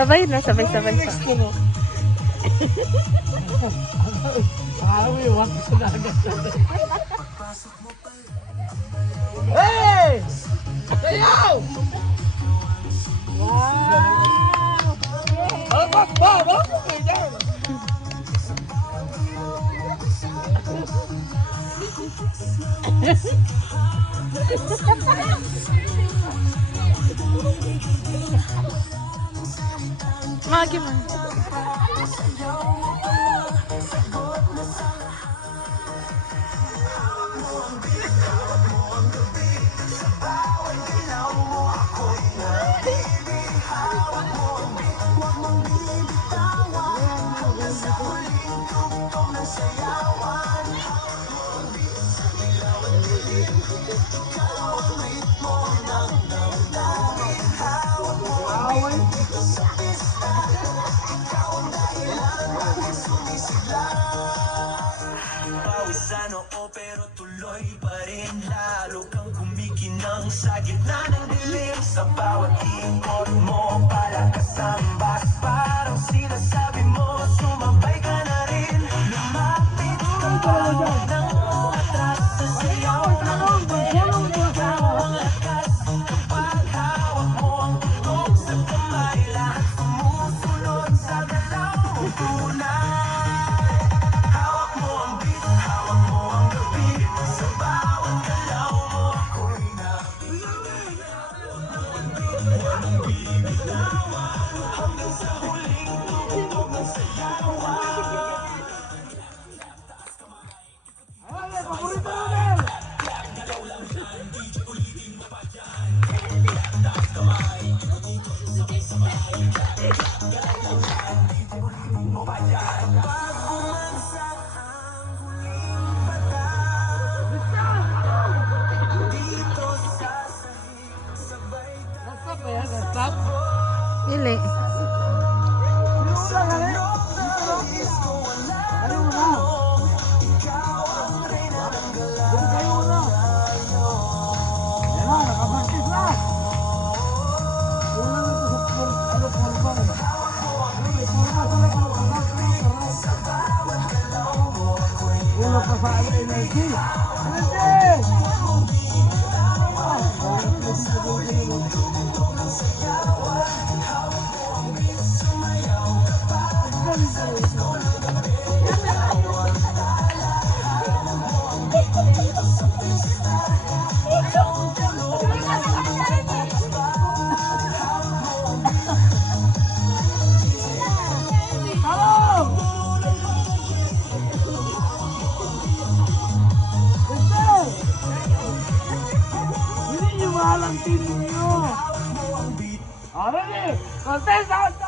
Sabay na, sabay-sabay pa. Hey! Sayaw! Wow! Bakit ba? Bakit ba yan? Magi man. Pawisan oo pero tuloy pa rin. Lalo kang kumikinang sa gitna ng dilim. Sa bawat ikot mo palakas ang bas. Parang sinasabi mo sumabay ka na rin. Lumapit ka pa ng atras. Sa sayaw ng pwedeng ikaw ang lakas. Kapag hawak mo ang tutok sa kamay, lahat sumusunod sa galaw mo tunay. Hawak mo ang beat, hawak mo ang gabi. Sa bawat galaw mo ako'y napilit. Walang bibitawan hanggang sa huling tugtog ng sayawan. Pili. Ang team ninyo! Alright! Contest out!